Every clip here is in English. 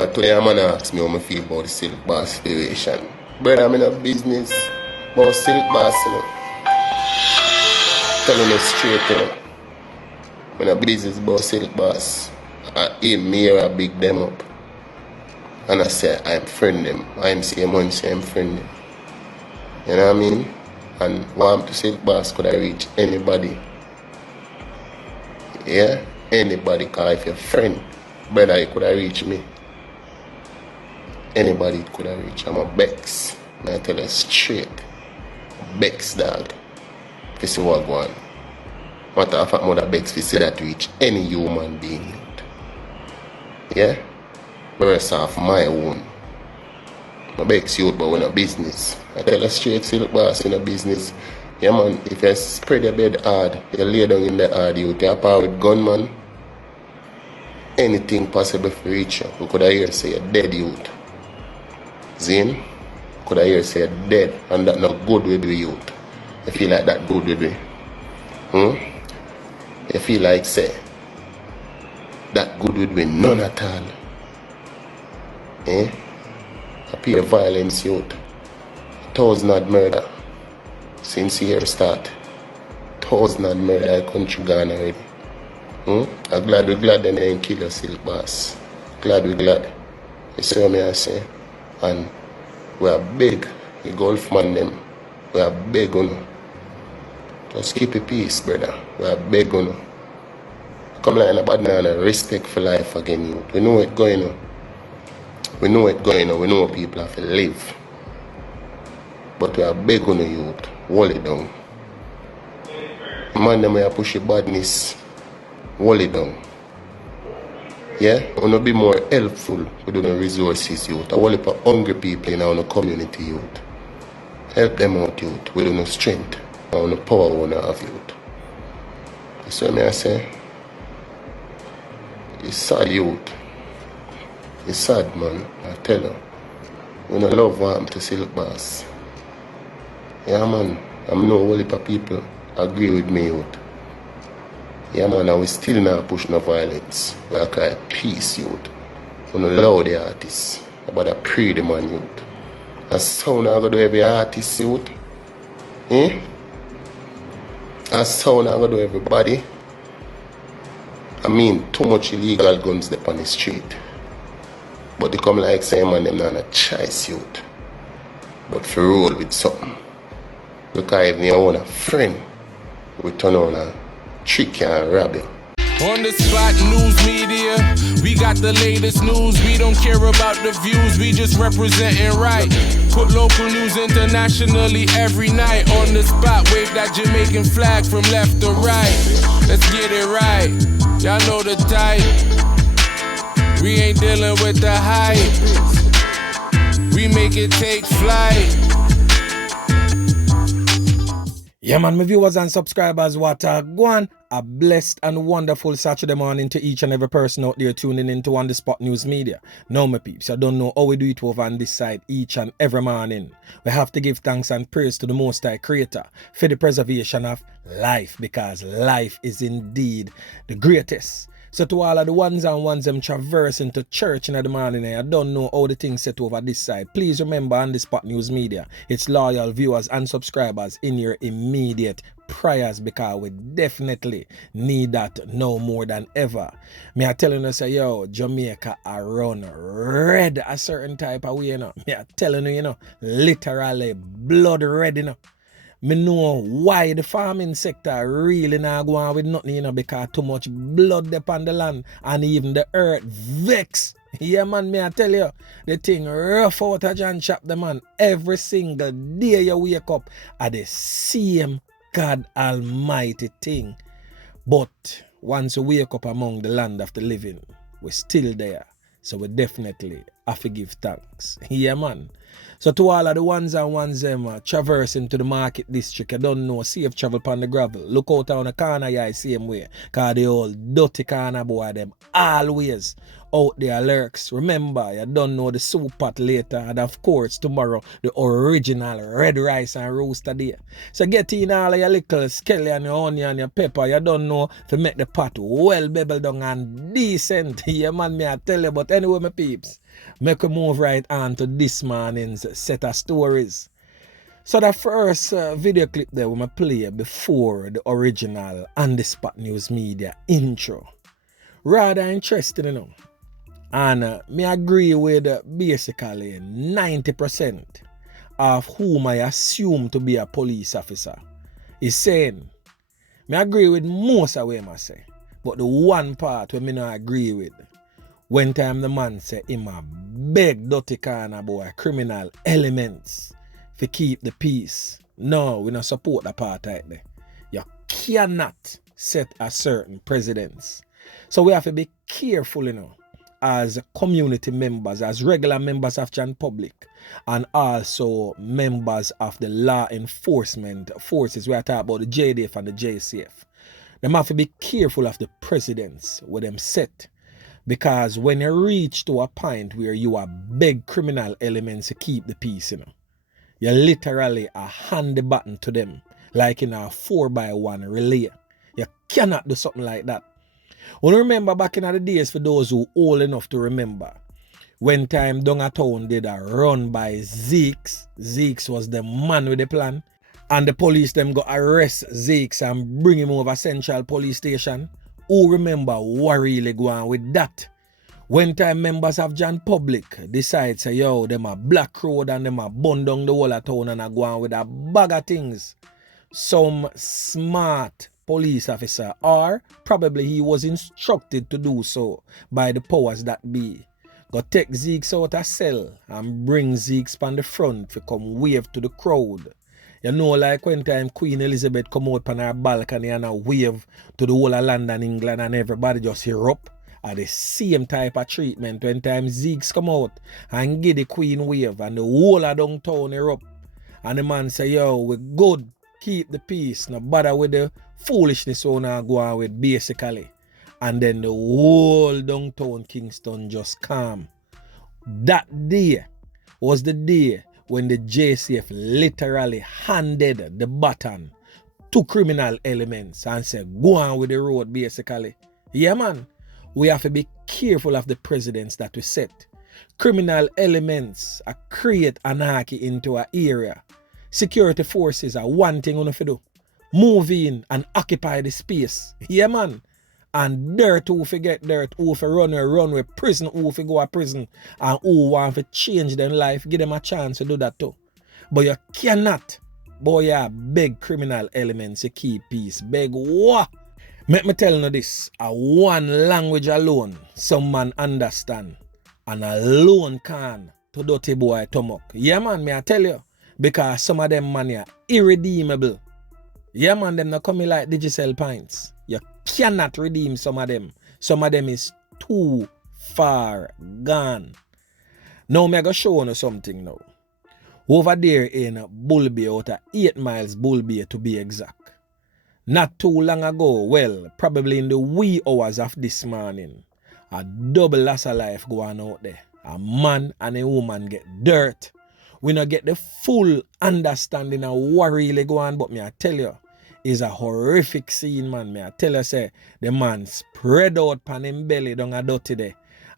Today a man asked me how I feel about the silk bar situation. Brother, I'm in a business about silk bars, you know. Telling you straight, you know. I'm in a business about silk bars. I aim me or I big them up. And I say I'm friend them. I'm saying one say I'm friend them. You know what I mean? And want to silk bars could I reach anybody. Yeah? Anybody, cause if you're friend, brother, you could have reached me. Anybody could have reached. I'm a Bex. I tell you straight. Bex, dog. If you see what going on. Matter of fact, mother Bex, if you see that reach any human being. Yeah? Rest off my own. My Bex youth, but we're in a business. I tell you straight, silk boss in a business. Yeah, man, if you spread your bed hard, you lay down in the hard youth, you're power with gunman. Anything possible for reach you. We could have heard say you're dead youth. Zin, could I hear say dead and that not good with the youth. You feel like that good with me? You feel like say that good with me? None at all. I pay violence youth. 1,000 odd murder since the year start. 1,000 odd murder country gone already. I'm glad they ain't kill your silk boss. Glad. You see what I say? And we are big, the golf man them. We are big on you. Just keep your peace, brother. We are big on you. Come like a bad man and respect for life again, you. We know what's going on. We know people have to live. But we are big on you, youth. Hold it down. Man, them may push your badness. Hold it down. Yeah, I want to be more helpful with the resources, youth. I want to put hungry people in our community, youth. Help them out, youth, with no strength. I want to power one of youth. You see what I say? It's sad, youth. It's sad, man. I tell you. We don't love what happened to silk boss. Yeah, man. I know a whole heap of people agree with me, youth. Yeah, man, and we still not push no violence. We are cry peace, youth. We don't allow the artists. But I pray the man, youth. As sound I go do every artist, youth. As sound I go do everybody. I mean, too much illegal guns there on the street. But they come like saying, man, them not a choice, youth. But for roll with something. Because if you own a friend, we turn on a trick and rob you. On the spot news media, we got the latest news. We don't care about the views, we just representing right. Put local news internationally every night. On the spot, wave that Jamaican flag from left to right. Let's get it right, y'all know the type. We ain't dealing with the hype. We make it take flight. Yeah, man, my viewers and subscribers, what go on. A blessed and wonderful Saturday morning to each and every person out there tuning into On The Spot News Media. Now, my peeps, I don't know how we do it over on this side each and every morning. We have to give thanks and praise to the Most High Creator for the preservation of life, because life is indeed the greatest. So to all of the ones and ones them traversing to church in the morning, I don't know how the things set over this side. Please remember On The Spot News Media, it's loyal viewers and subscribers in your immediate prayers, because we definitely need that now more than ever. Me I telling you, say, yo, Jamaica are run red a certain type of way, you know. Me I telling you, you know, literally blood red, you know. Me know why the farming sector really not go on with nothing, you know, because too much blood upon the land and even the earth vex. Yeah, man, me I tell you, the thing rough out of John Chap, the man. Every single day you wake up at the same God Almighty thing. But once you wake up among the land of the living, we're still there. So we definitely have to give thanks. Yeah, man. So to all of the ones and ones them traversing to the market district, I don't know, safe travel upon the gravel. Look out on the corner, yeah, same way. Because the old dirty corner boy, them always out there lurks. Remember, you don't know the soup pot later. And of course, tomorrow, the original red rice and roaster there. So get in all of your little skelly and your onion and your pepper. You don't know to make the pot well beveled down and decent. Yeah, man, me I tell you. But anyway, my peeps, Make we move right on to this morning's set of stories. So the first video clip there we play before the original On The Spot News Media intro. Rather interesting, you know. And me agree with basically 90% of whom I assume to be a police officer is saying. Me agree with most of what I say. But the one part where me not agree with, when time the man say him a beg dirty corner boy criminal elements to keep the peace. No, we not support that part right there. You cannot set a certain precedence. So we have to be careful, you know, as community members, as regular members of Jan Public, and also members of the law enforcement forces. We are talking about the JDF and the JCF. They have to be careful of the precedents where them set. Because when you reach to a point where you are beg criminal elements to keep the peace, you know, you literally hand the button to them like in a 4x1 relay. You cannot do something like that. When you remember back in the days, for those who old enough to remember, when time down a town did a run by Zeeks. Zeeks was the man with the plan. And the police them go arrest Zeeks and bring him over Central Police Station. Who remember what really go on with that? When time members of Jan Public decide say, yo, them a black road and them a burn down the whole of town and a go on with a bag of things. Some smart police officer, or probably he was instructed to do so by the powers that be, go take Zeeks out of cell and bring Zeeks on the front to come wave to the crowd. You know, like when time Queen Elizabeth come out on her balcony and a wave to the whole of London, England, and everybody just hear up. At the same type of treatment when time Zeeks come out and give the Queen wave and the whole of downtown hear up. And the man say, yo, we good, keep the peace, no bother with the foolishness we now go on with basically. And then the whole downtown Kingston just calm. That day was the day when the JCF literally handed the baton to criminal elements and said, go on with the road basically. Yeah, man. We have to be careful of the precedents that we set. Criminal elements create anarchy into an area. Security forces are one thing we have to do. Move in and occupy the space. Yeah, man. And dirt who forget dirt, who for run with prison, who for go to prison, and who want to change their life, give them a chance to do that too. But you cannot, boy, you beg criminal elements to keep peace. Beg what? Let me tell you this, a one language alone, some man understand, and alone can to dirty boy tomok. Yeah, man, me I tell you, because some of them man are irredeemable. Yeah, man, them not coming like digital pints. You cannot redeem some of them. Some of them is too far gone. Now, me go show you something now. Over there in Bulby, out of 8 miles Bulby to be exact. Not too long ago, well, probably in the wee hours of this morning, a double loss of life going out there. A man and a woman get dirt. We not get the full understanding of what really go on, but me I tell you, it's a horrific scene, man. Me I tell you, say, the man spread out pan him belly down a dirty there,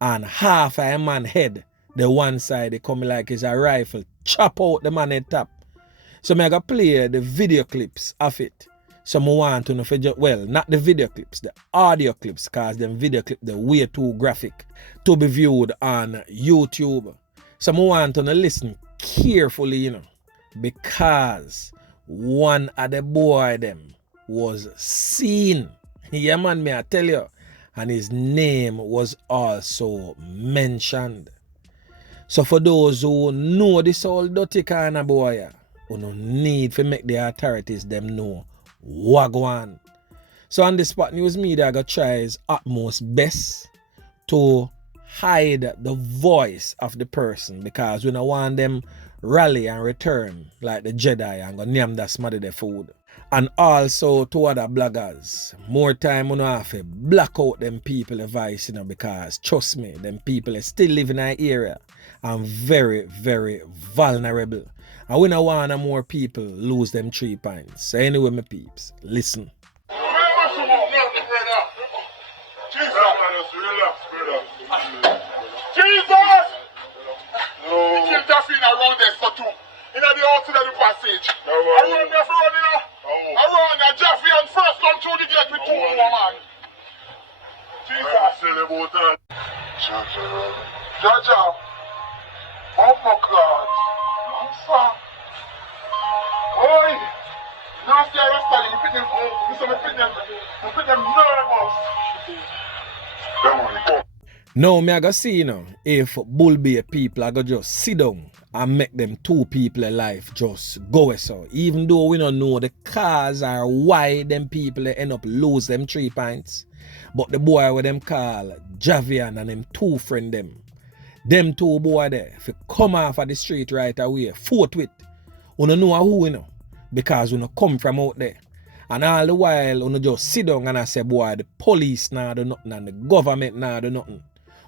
and half of a man head, the one side, they come like it's a rifle, chop out the man head top. So me I go play the video clips of it. So I want to know, well, not the video clips, the audio clips, because them video clips they're way too graphic to be viewed on YouTube. So I want to listen carefully, you know, because one of the boy them was seen. Yeah, man, me I tell you. And his name was also mentioned. So for those who know this all dirty kind of boy, who no need to make the authorities them know what go on. So On The Spot News Media got try his utmost best to hide the voice of the person, because we don't want them rally and return like the Jedi and go name that smother their food. And also to other bloggers, more time we don't have to block out them people the voice, you know, because trust me, them people are still living in our area and very, very vulnerable. And we don't want more people lose them 3 points. So anyway, my peeps, listen. Jesus! caffeine around there for two. In the house in the passage. Around there for running now. Around there, Jeffy and first come through the gate with two more man. Jesus. Jaja. Oh my God. Oi. Now see I study. We put them nervous. Now, me I go see, you know, if Bull Bay people I go just sit down and make them two people alive just go so. Even though we don't know the cause or why them people end up lose them 3 points. But the boy with them call Javian and them two friend them two boy there, if you come off of the street right away, forthwith, you don't know who you know, because you don't come from out there. And all the while, you just sit down and I say, boy, the police now do nothing and the government now do nothing.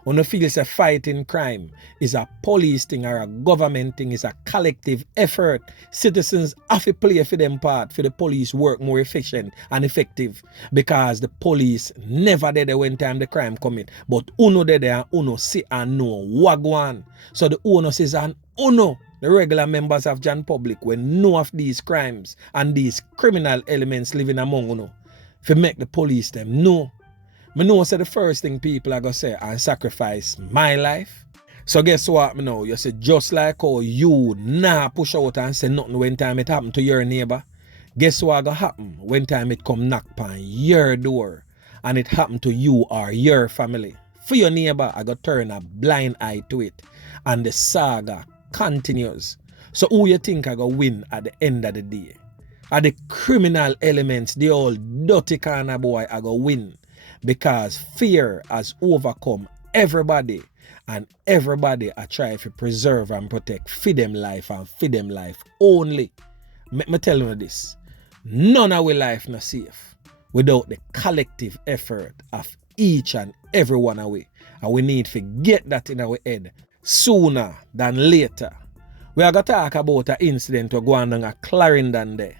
You feel say fighting crime is a police thing or a government thing, is a collective effort. Citizens have to play for them part for the police work more efficient and effective, because the police never did there when time the crime commit. But uno did there and uno see and know what go on. So the uno says and uno, the regular members of Jan Public, when know of these crimes and these criminal elements living among uno, for make the police them know. I know say the first thing people are going to say and sacrifice my life. So guess what, know? You say just like how you push out and say nothing when time it happen to your neighbor. Guess what going to happen when time it come knock on your door and it happen to you or your family. For your neighbor, I got to turn a blind eye to it. And the saga continues. So who you think I going to win at the end of the day? Are the criminal elements, the old dirty kind of boy I going to win? Because fear has overcome everybody, and everybody are trying to preserve and protect for them life and for them life only. Let me tell you this, none of our life not safe without the collective effort of each and every one of we. And we need to get that in our head sooner than later. We are going to talk about an incident we're going on at Clarendon there,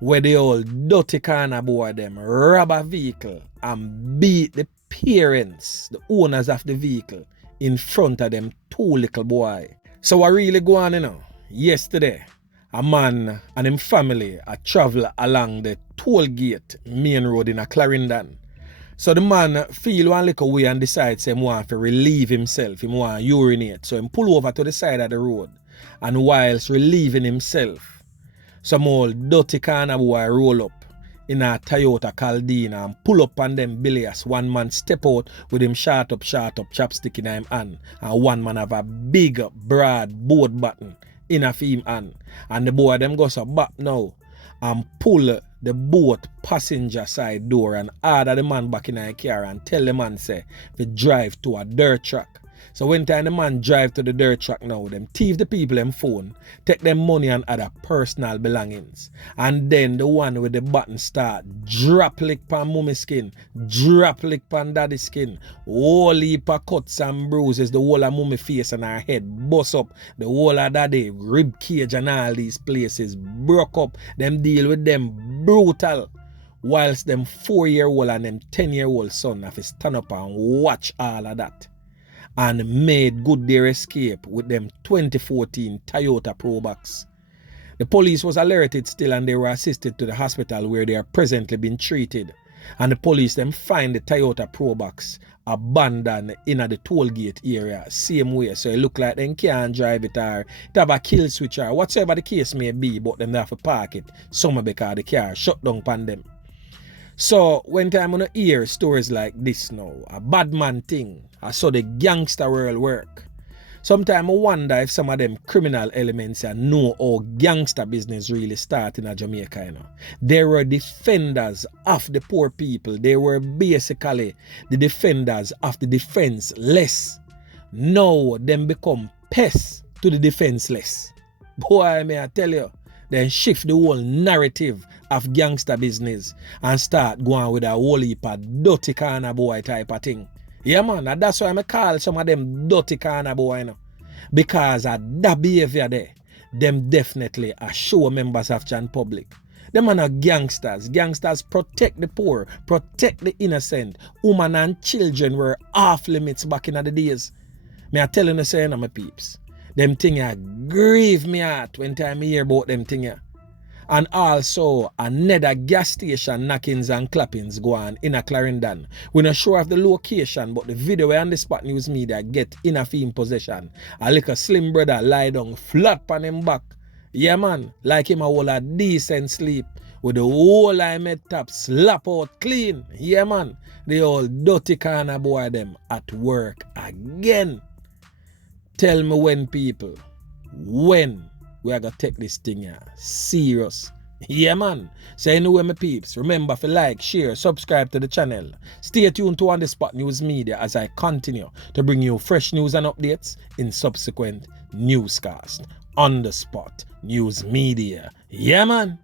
where the old dirty kind of boy them rob a vehicle and beat the parents, the owners of the vehicle, in front of them two little boy. So what really go on, you know? Yesterday, a man and his family travel along the toll gate main road in a Clarendon. So the man feel one little way and decides he want to relieve himself, he want to urinate. So he pull over to the side of the road, and whilst relieving himself, some old dirty kind of boy roll up in a Toyota Caldina and pull up on them billiards. One man step out with him short up chopstick in him hand, and one man have a big broad board button in a him hand. And the boy them goes back now and pull the boat passenger side door and order the man back in a car and tell the man say to drive to a dirt track. So when time the man drive to the dirt track now, them thief the people them phone, take them money and other personal belongings. And then the one with the button start drop lick pan mommy skin, drop lick pan daddy skin, whole heap of cuts and bruises, the whole of mommy face and her head bust up, the whole of daddy rib cage and all these places broke up. Them deal with them brutal. Whilst them 4-year-old and them 10-year-old son have to stand up and watch all of that. And made good their escape with them 2014 Toyota Probox. The police was alerted still and they were assisted to the hospital where they are presently being treated. And the police them find the Toyota Probox abandoned in the toll gate area same way. So it look like they can't drive it or it have a kill switch or whatever the case may be, but them have to park it somewhere because the car shut down upon them. So when time on hear stories like this now, a bad man thing, I saw the gangster world work. Sometimes I wonder if some of them criminal elements know how gangster business really start in Jamaica. You know. They were defenders of the poor people. They were basically the defenders of the defenseless. Now them become pests to the defenseless. Boy, may I tell you, then shift the whole narrative of gangster business and start going with a whole heap of dirty kind of boy type of thing. Yeah, man, and that's why I call some of them dirty kind of boy, you know. Because of that behavior there, them definitely are show members of Jan Public. Them are not gangsters. Gangsters protect the poor, protect the innocent. Women and children were off limits back in the days. Me I telling you saying, my peeps. Them thing ya grieve me heart when time I hear about them thing ya. And also another gas station knockings and clappings go on in a Clarendon. We're not sure of the location, but the video where on the Spot News Media get in a film possession. A little slim brother lie down flat on him back. Yeah man, like him a whole a decent sleep. With the whole I made top slap out clean. Yeah man, the old dirty corner boy them at work again. Tell me when people, when we are gonna take this thing here serious. Yeah man. So anyway my peeps, remember to like, share, subscribe to the channel. Stay tuned to On The Spot News Media as I continue to bring you fresh news and updates in subsequent newscasts. On The Spot News Media. Yeah man.